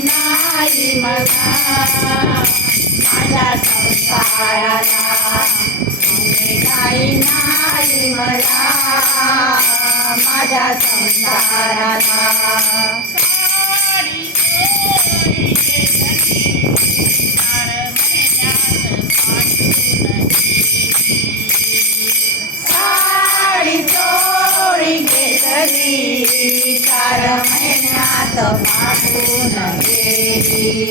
नाही मला माझ्या संसाराला काही नाही मला माझ्या संसाराला घेतली चार महिन्यात पाठवून गेली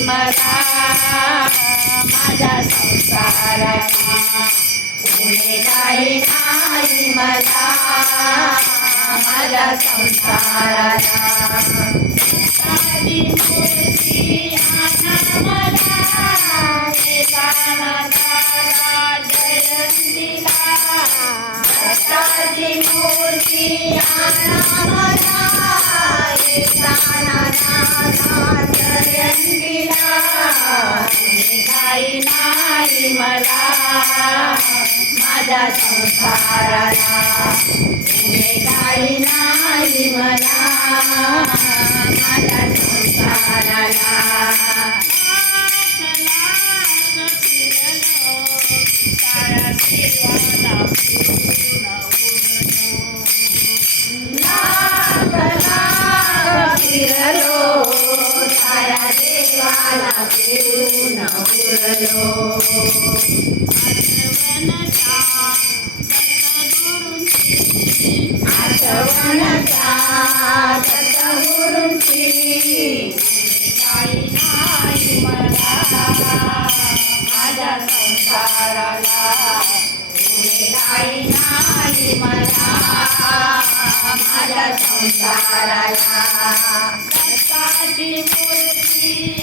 मला माझा संसारा काही नाही मला माझ्या संसाराला माझ्या संसाराला काही नाही मला फिरून उरलो आठवणच्या सद्गुरूंची काही नाही मला माझ्या संसाराला काही नाही मला माझ्या संसाराला मूर्ती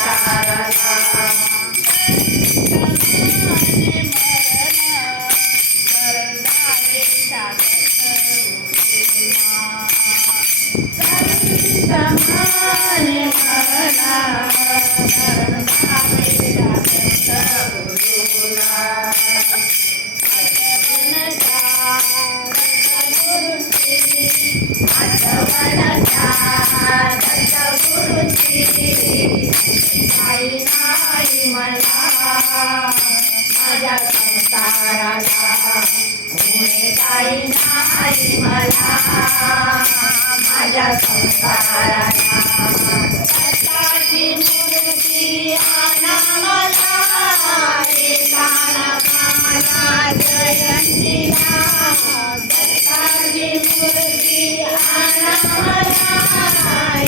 मला मला माझ्या संसाराला